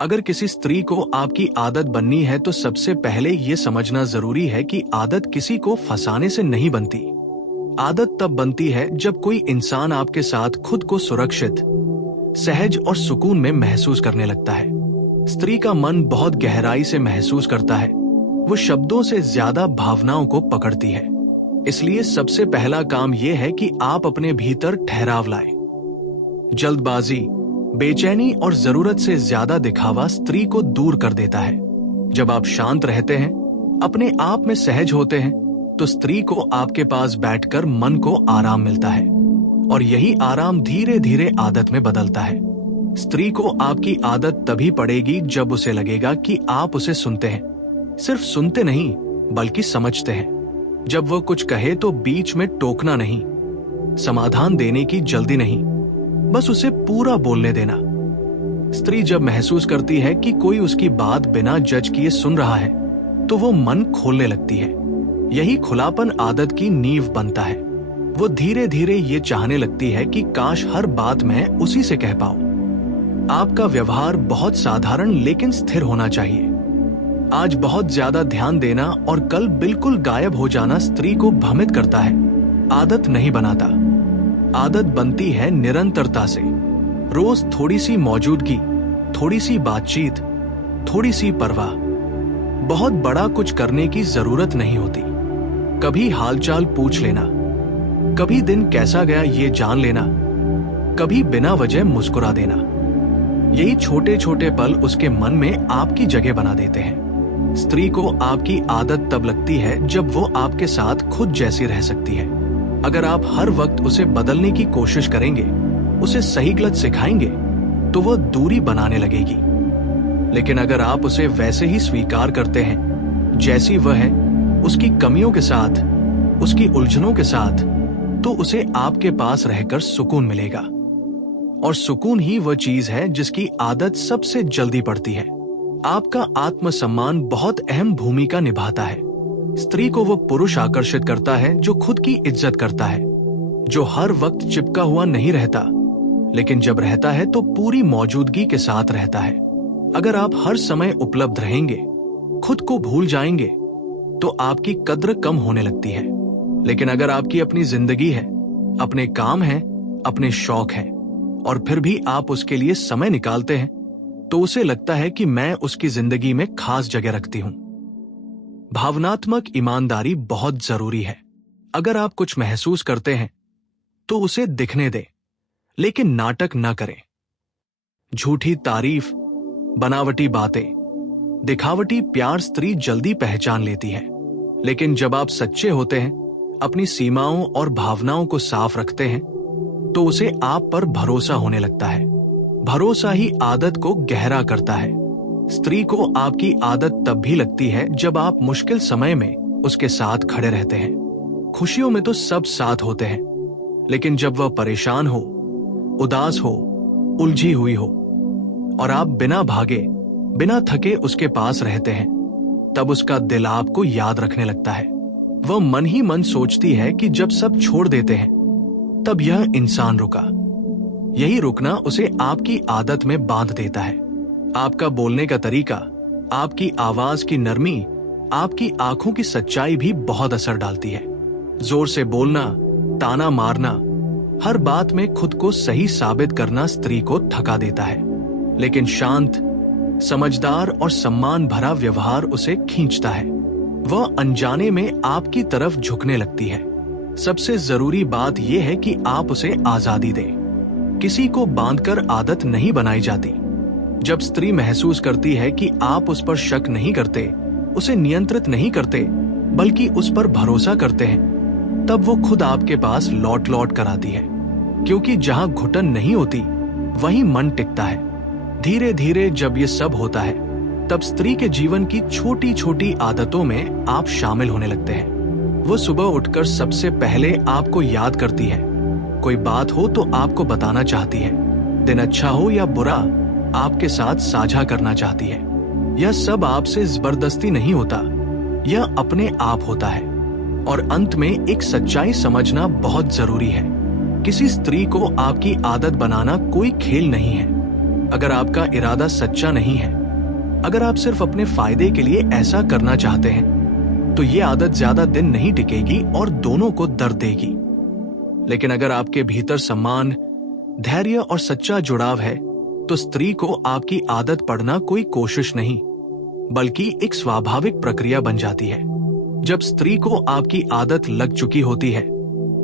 अगर किसी स्त्री को आपकी आदत बननी है तो सबसे पहले ये समझना जरूरी है कि आदत किसी को फंसाने से नहीं बनती। आदत तब बनती है जब कोई इंसान आपके साथ खुद को सुरक्षित, सहज और सुकून में महसूस करने लगता है। स्त्री का मन बहुत गहराई से महसूस करता है, वो शब्दों से ज्यादा भावनाओं को पकड़ती है। इसलिए सबसे पहला काम यह है कि आप अपने भीतर ठहराव लाएं। जल्दबाजी, बेचैनी और जरूरत से ज्यादा दिखावा स्त्री को दूर कर देता है। जब आप शांत रहते हैं, अपने आप में सहज होते हैं, तो स्त्री को आपके पास बैठकर मन को आराम मिलता है और यही आराम धीरे धीरे आदत में बदलता है। स्त्री को आपकी आदत तभी पड़ेगी जब उसे लगेगा कि आप उसे सुनते हैं, सिर्फ सुनते नहीं बल्कि समझते हैं। जब वो कुछ कहे तो बीच में टोकना नहीं, समाधान देने की जल्दी नहीं, बस उसे पूरा बोलने देना। स्त्री जब महसूस करती है कि कोई उसकी बात बिना जज किए सुन रहा है, तो वो मन खोलने लगती है। यही खुलापन आदत की नींव बनता है। वो धीरे धीरे ये चाहने लगती है कि काश हर बात मैं उसी से कह पाऊं। आपका व्यवहार बहुत साधारण लेकिन स्थिर होना चाहिए। आज बहुत ज्यादा ध्यान देना और कल बिल्कुल गायब हो जाना स्त्री को भ्रमित करता है, आदत नहीं बनाता। आदत बनती है निरंतरता से। रोज थोड़ी सी मौजूदगी, थोड़ी सी बातचीत, थोड़ी सी परवाह। बहुत बड़ा कुछ करने की जरूरत नहीं होती। कभी हालचाल पूछ लेना, कभी दिन कैसा गया ये जान लेना, कभी बिना वजह मुस्कुरा देना। यही छोटे छोटे पल उसके मन में आपकी जगह बना देते हैं। स्त्री को आपकी आदत तब लगती है जब वो आपके साथ खुद जैसी रह सकती है। अगर आप हर वक्त उसे बदलने की कोशिश करेंगे, उसे सही गलत सिखाएंगे, तो वो दूरी बनाने लगेगी। लेकिन अगर आप उसे वैसे ही स्वीकार करते हैं जैसी वह है, उसकी कमियों के साथ, उसकी उलझनों के साथ, तो उसे आपके पास रहकर सुकून मिलेगा। और सुकून ही वह चीज है जिसकी आदत सबसे जल्दी पड़ती है। आपका आत्मसम्मान बहुत अहम भूमिका निभाता है। स्त्री को वो पुरुष आकर्षित करता है जो खुद की इज्जत करता है, जो हर वक्त चिपका हुआ नहीं रहता, लेकिन जब रहता है तो पूरी मौजूदगी के साथ रहता है। अगर आप हर समय उपलब्ध रहेंगे, खुद को भूल जाएंगे, तो आपकी कद्र कम होने लगती है। लेकिन अगर आपकी अपनी जिंदगी है, अपने काम हैं, अपने शौक हैं, और फिर भी आप उसके लिए समय निकालते हैं, तो उसे लगता है कि मैं उसकी जिंदगी में खास जगह रखती हूं। भावनात्मक ईमानदारी बहुत जरूरी है। अगर आप कुछ महसूस करते हैं तो उसे दिखने दें, लेकिन नाटक न करें। झूठी तारीफ, बनावटी बातें, दिखावटी प्यार स्त्री जल्दी पहचान लेती है। लेकिन जब आप सच्चे होते हैं, अपनी सीमाओं और भावनाओं को साफ रखते हैं, तो उसे आप पर भरोसा होने लगता है। भरोसा ही आदत को गहरा करता है। स्त्री को आपकी आदत तब भी लगती है जब आप मुश्किल समय में उसके साथ खड़े रहते हैं। खुशियों में तो सब साथ होते हैं, लेकिन जब वह परेशान हो, उदास हो, उलझी हुई हो, और आप बिना भागे, बिना थके उसके पास रहते हैं, तब उसका दिल आपको याद रखने लगता है। वह मन ही मन सोचती है कि जब सब छोड़ देते हैं, तब यह इंसान रुका। यही रुकना उसे आपकी आदत में बांध देता है। आपका बोलने का तरीका, आपकी आवाज की नरमी, आपकी आंखों की सच्चाई भी बहुत असर डालती है। जोर से बोलना, ताना मारना, हर बात में खुद को सही साबित करना स्त्री को थका देता है। लेकिन शांत, समझदार और सम्मान भरा व्यवहार उसे खींचता है। वह अनजाने में आपकी तरफ झुकने लगती है। सबसे जरूरी बात यह है कि आप उसे आजादी दें। किसी को बांधकर आदत नहीं बनाई जाती। जब स्त्री महसूस करती है कि आप उस पर शक नहीं करते, उसे नियंत्रित नहीं करते, बल्कि उस पर भरोसा करते हैं, तब वो खुद आपके पास लौट लौट कर आती है। क्योंकि जहां घुटन नहीं होती, वहीं मन टिकता है। धीरे धीरे जब ये सब होता है, तब स्त्री के जीवन की छोटी छोटी आदतों में आप शामिल होने लगते हैं। वो सुबह उठकर सबसे पहले आपको याद करती है। कोई बात हो तो आपको बताना चाहती है। दिन अच्छा हो या बुरा, आपके साथ साझा करना चाहती है। यह सब आपसे जबरदस्ती नहीं होता, यह अपने आप होता है। और अंत में एक सच्चाई समझना बहुत जरूरी है। किसी स्त्री को आपकी आदत बनाना कोई खेल नहीं है। अगर आपका इरादा सच्चा नहीं है, अगर आप सिर्फ अपने फायदे के लिए ऐसा करना चाहते हैं, तो ये आदत ज्यादा दिन नहीं टिकेगी और दोनों को दर्द देगी। लेकिन अगर आपके भीतर सम्मान, धैर्य और सच्चा जुड़ाव है, तो स्त्री को आपकी आदत पड़ना कोई कोशिश नहीं, बल्कि एक स्वाभाविक प्रक्रिया बन जाती है। जब स्त्री को आपकी आदत लग चुकी होती है,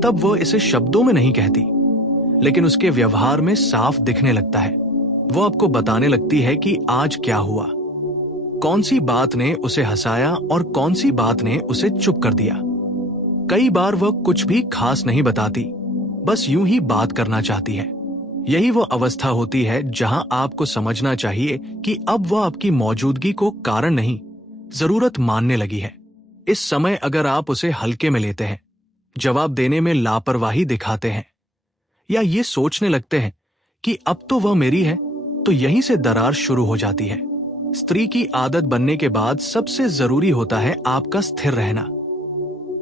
तब वह इसे शब्दों में नहीं कहती, लेकिन उसके व्यवहार में साफ दिखने लगता है। वो आपको बताने लगती है कि आज क्या हुआ, कौन सी बात ने उसे हंसाया और कौन सी बात ने उसे चुप कर दिया। कई बार वह कुछ भी खास नहीं बताती, बस यूं ही बात करना चाहती है। यही वो अवस्था होती है जहां आपको समझना चाहिए कि अब वह आपकी मौजूदगी को कारण नहीं, जरूरत मानने लगी है। इस समय अगर आप उसे हल्के में लेते हैं, जवाब देने में लापरवाही दिखाते हैं, या ये सोचने लगते हैं कि अब तो वह मेरी है, तो यहीं से दरार शुरू हो जाती है। स्त्री की आदत बनने के बाद सबसे जरूरी होता है आपका स्थिर रहना।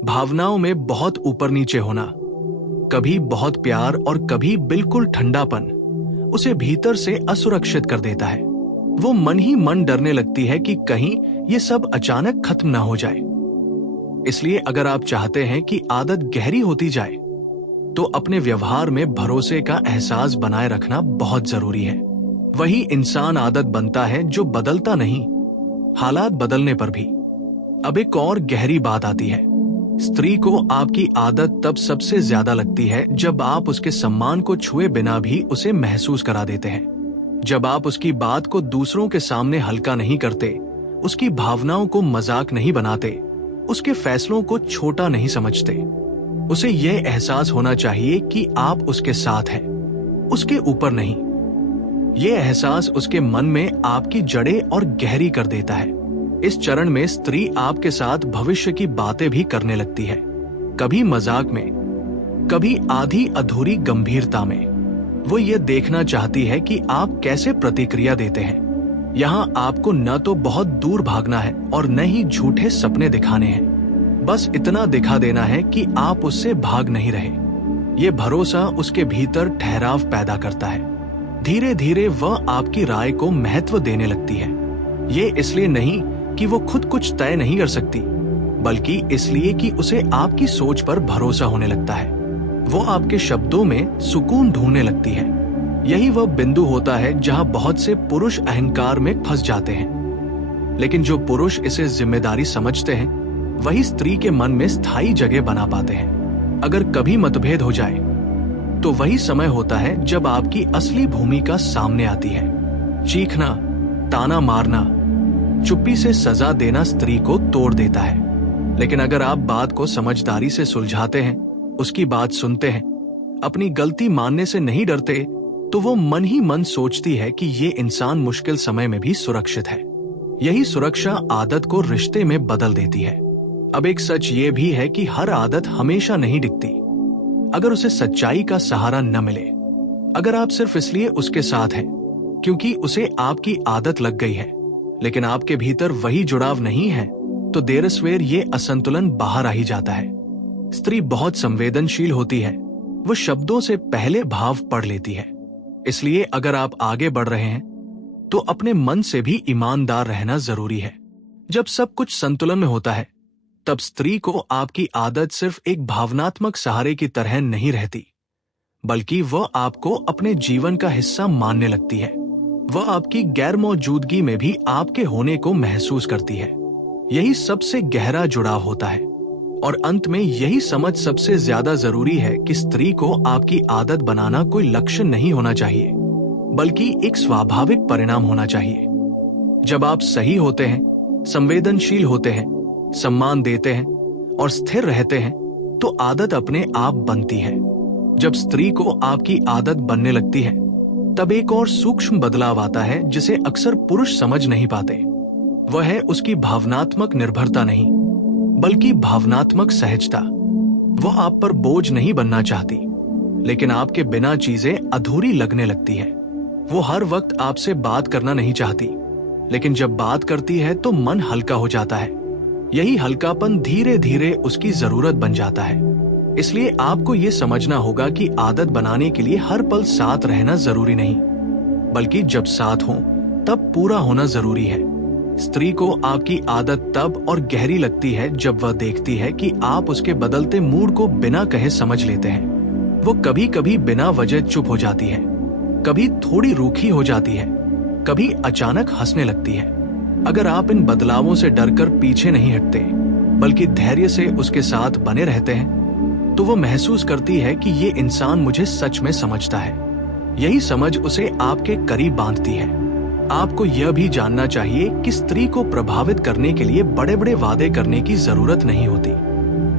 भावनाओं में बहुत ऊपर नीचे होना, कभी बहुत प्यार और कभी बिल्कुल ठंडापन, उसे भीतर से असुरक्षित कर देता है। वो मन ही मन डरने लगती है कि कहीं ये सब अचानक खत्म ना हो जाए। इसलिए अगर आप चाहते हैं कि आदत गहरी होती जाए, तो अपने व्यवहार में भरोसे का एहसास बनाए रखना बहुत जरूरी है। वही इंसान आदत बनता है जो बदलता नहीं, हालात बदलने पर भी। अब एक और गहरी बात आती है। स्त्री को आपकी आदत तब सबसे ज्यादा लगती है जब आप उसके सम्मान को छुए बिना भी उसे महसूस करा देते हैं। जब आप उसकी बात को दूसरों के सामने हल्का नहीं करते, उसकी भावनाओं को मजाक नहीं बनाते, उसके फैसलों को छोटा नहीं समझते। उसे यह एहसास होना चाहिए कि आप उसके साथ हैं, उसके ऊपर नहीं। यह एहसास उसके मन में आपकी जड़ें और गहरी कर देता है। इस चरण में स्त्री आपके साथ भविष्य की बातें भी करने लगती है, कभी मजाक में, कभी आधी अधूरी गंभीरता में। वो ये देखना चाहती है कि आप कैसे प्रतिक्रिया देते हैं। यहाँ आपको न तो बहुत दूर भागना है और न ही झूठे सपने दिखाने हैं। बस इतना दिखा देना है कि आप उससे भाग नहीं रहे। ये भरोसा उसके भीतर ठहराव पैदा करता है। धीरे धीरे वह आपकी राय को महत्व देने लगती है। ये इसलिए नहीं कि वो खुद कुछ तय नहीं कर सकती, बल्कि इसलिए कि उसे आपकी सोच पर भरोसा होने लगता है। वो आपके शब्दों में सुकून ढूंढने लगती है। यही वह बिंदु होता है जहां बहुत से पुरुष अहंकार में फंस जाते हैं। लेकिन जो पुरुष इसे जिम्मेदारी समझते हैं, वही स्त्री के मन में स्थायी जगह बना पाते हैं। अगर कभी मतभेद हो जाए, तो वही समय होता है जब आपकी असली भूमिका सामने आती है। चीखना, ताना मारना, चुप्पी से सजा देना स्त्री को तोड़ देता है। लेकिन अगर आप बात को समझदारी से सुलझाते हैं, उसकी बात सुनते हैं, अपनी गलती मानने से नहीं डरते, तो वो मन ही मन सोचती है कि ये इंसान मुश्किल समय में भी सुरक्षित है। यही सुरक्षा आदत को रिश्ते में बदल देती है। अब एक सच ये भी है कि हर आदत हमेशा नहीं टिकती। अगर उसे सच्चाई का सहारा न मिले, अगर आप सिर्फ इसलिए उसके साथ हैं क्योंकि उसे आपकी आदत लग गई है, लेकिन आपके भीतर वही जुड़ाव नहीं है, तो देर सवेर ये असंतुलन बाहर आ ही जाता है। स्त्री बहुत संवेदनशील होती है, वो शब्दों से पहले भाव पढ़ लेती है। इसलिए अगर आप आगे बढ़ रहे हैं, तो अपने मन से भी ईमानदार रहना जरूरी है। जब सब कुछ संतुलन में होता है, तब स्त्री को आपकी आदत सिर्फ एक भावनात्मक सहारे की तरह नहीं रहती, बल्कि वह आपको अपने जीवन का हिस्सा मानने लगती है। वह आपकी गैर मौजूदगी में भी आपके होने को महसूस करती है। यही सबसे गहरा जुड़ाव होता है। और अंत में यही समझ सबसे ज्यादा जरूरी है कि स्त्री को आपकी आदत बनाना कोई लक्ष्य नहीं होना चाहिए, बल्कि एक स्वाभाविक परिणाम होना चाहिए। जब आप सही होते हैं, संवेदनशील होते हैं, सम्मान देते हैं और स्थिर रहते हैं, तो आदत अपने आप बनती है। जब स्त्री को आपकी आदत बनने लगती है, तब एक और सूक्ष्म बदलाव आता है जिसे अक्सर पुरुष समझ नहीं पाते। वह है उसकी भावनात्मक निर्भरता नहीं, बल्कि भावनात्मक सहजता। वह आप पर बोझ नहीं बनना चाहती, लेकिन आपके बिना चीजें अधूरी लगने लगती है। वो हर वक्त आपसे बात करना नहीं चाहती, लेकिन जब बात करती है तो मन हल्का हो जाता है। यही हल्कापन धीरे धीरे उसकी जरूरत बन जाता है। इसलिए आपको ये समझना होगा कि आदत बनाने के लिए हर पल साथ रहना जरूरी नहीं। बल्कि जब साथ हो तब पूरा होना जरूरी है। स्त्री को आपकी आदत तब और गहरी लगती है जब वह देखती है कि आप उसके बदलते मूड को बिना कहे समझ लेते हैं। वो कभी कभी बिना वजह चुप हो जाती है, कभी थोड़ी रूखी हो जाती है, कभी अचानक हंसने लगती है। अगर आप इन बदलावों से डरकर पीछे नहीं हटते बल्कि धैर्य से उसके साथ बने रहते हैं तो वो महसूस करती है कि ये इंसान मुझे सच में समझता है। यही समझ उसे आपके करीब बांधती है। आपको यह भी जानना चाहिए कि स्त्री को प्रभावित करने के लिए बड़े बड़े वादे करने की जरूरत नहीं होती।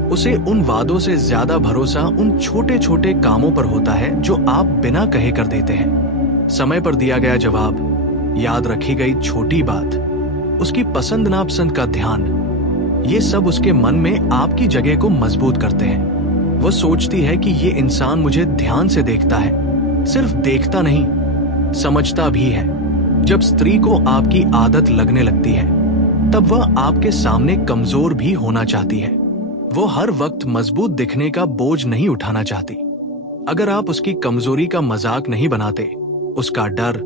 उसे उन वादों से ज्यादा भरोसा उन छोटे छोटे कामों पर होता है जो आप बिना कहे कर देते हैं। समय पर दिया गया जवाब, याद रखी गई छोटी बात, उसकी पसंद नापसंद का ध्यान, ये सब उसके मन में आपकी जगह को मजबूत करते हैं। वो सोचती है कि ये इंसान मुझे ध्यान से देखता है, सिर्फ देखता नहीं, समझता भी है। जब स्त्री को आपकी आदत लगने लगती है तब वह आपके सामने कमजोर भी होना चाहती है। वो हर वक्त मजबूत दिखने का बोझ नहीं उठाना चाहती। अगर आप उसकी कमजोरी का मजाक नहीं बनाते, उसका डर,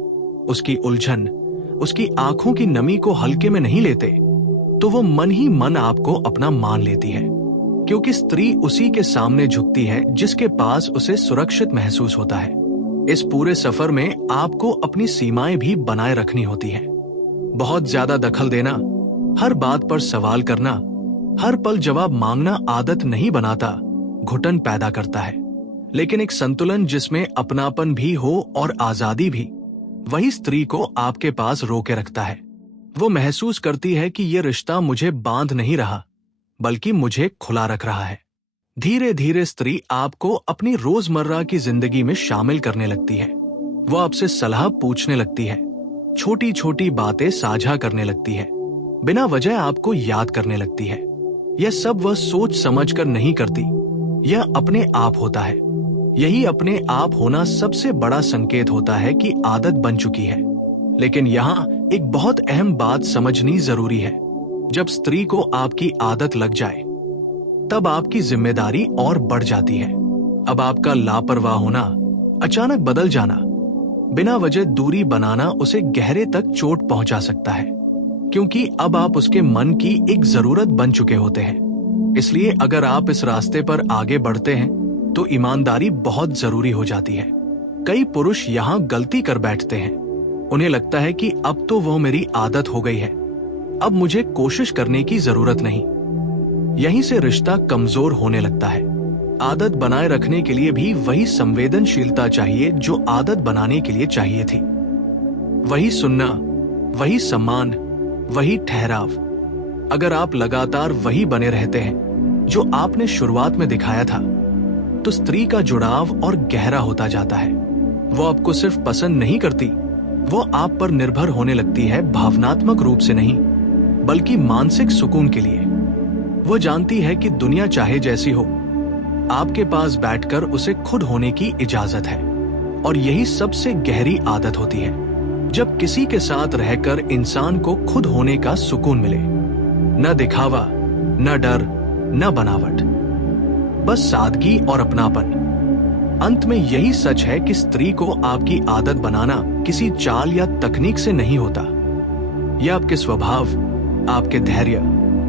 उसकी उलझन, उसकी आंखों की नमी को हल्के में नहीं लेते, तो वो मन ही मन आपको अपना मान लेती है। क्योंकि स्त्री उसी के सामने झुकती है जिसके पास उसे सुरक्षित महसूस होता है। इस पूरे सफर में आपको अपनी सीमाएं भी बनाए रखनी होती है। बहुत ज्यादा दखल देना, हर बात पर सवाल करना, हर पल जवाब मांगना आदत नहीं बनाता, घुटन पैदा करता है। लेकिन एक संतुलन जिसमें अपनापन भी हो और आजादी भी, वही स्त्री को आपके पास रोके रखता है। वो महसूस करती है कि ये रिश्ता मुझे बांध नहीं रहा बल्कि मुझे खुला रख रहा है। धीरे धीरे स्त्री आपको अपनी रोजमर्रा की जिंदगी में शामिल करने लगती है। वो आपसे सलाह पूछने लगती है, छोटी छोटी बातें साझा करने लगती है, बिना वजह आपको याद करने लगती है। यह सब वह सोच समझ कर नहीं करती, यह अपने आप होता है। यही अपने आप होना सबसे बड़ा संकेत होता है कि आदत बन चुकी है। लेकिन यहाँ एक बहुत अहम बात समझनी जरूरी है। जब स्त्री को आपकी आदत लग जाए तब आपकी जिम्मेदारी और बढ़ जाती है। अब आपका लापरवाह होना, अचानक बदल जाना, बिना वजह दूरी बनाना उसे गहरे तक चोट पहुंचा सकता है, क्योंकि अब आप उसके मन की एक जरूरत बन चुके होते हैं। इसलिए अगर आप इस रास्ते पर आगे बढ़ते हैं तो ईमानदारी बहुत जरूरी हो जाती है। कई पुरुष यहाँ गलती कर बैठते हैं। उन्हें लगता है कि अब तो वो मेरी आदत हो गई है, अब मुझे कोशिश करने की जरूरत नहीं। यहीं से रिश्ता कमजोर होने लगता है। आदत बनाए रखने के लिए भी वही संवेदनशीलता चाहिए जो आदत बनाने के लिए चाहिए थी। वही सुनना, वही सम्मान, वही ठहराव। अगर आप लगातार वही बने रहते हैं जो आपने शुरुआत में दिखाया था, तो स्त्री का जुड़ाव और गहरा होता जाता है। वो आपको सिर्फ पसंद नहीं करती, वो आप पर निर्भर होने लगती है, भावनात्मक रूप से नहीं बल्कि मानसिक सुकून के लिए। वो जानती है कि दुनिया चाहे जैसी हो, आपके पास बैठकर उसे खुद होने की इजाजत है। और यही सबसे गहरी आदत होती है, जब किसी के साथ रहकर इंसान को खुद होने का सुकून मिले। न दिखावा, न डर, न बनावट, बस सादगी और अपनापन। अंत में यही सच है कि स्त्री को आपकी आदत बनाना किसी चाल या तकनीक से नहीं होता। यह आपके स्वभाव, आपके धैर्य,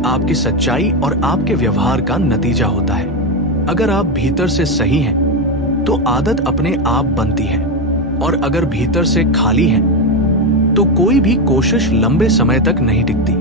आपकी सच्चाई और आपके व्यवहार का नतीजा होता है। अगर आप भीतर से सही हैं, तो आदत अपने आप बनती है, और अगर भीतर से खाली हैं, तो कोई भी कोशिश लंबे समय तक नहीं टिकती।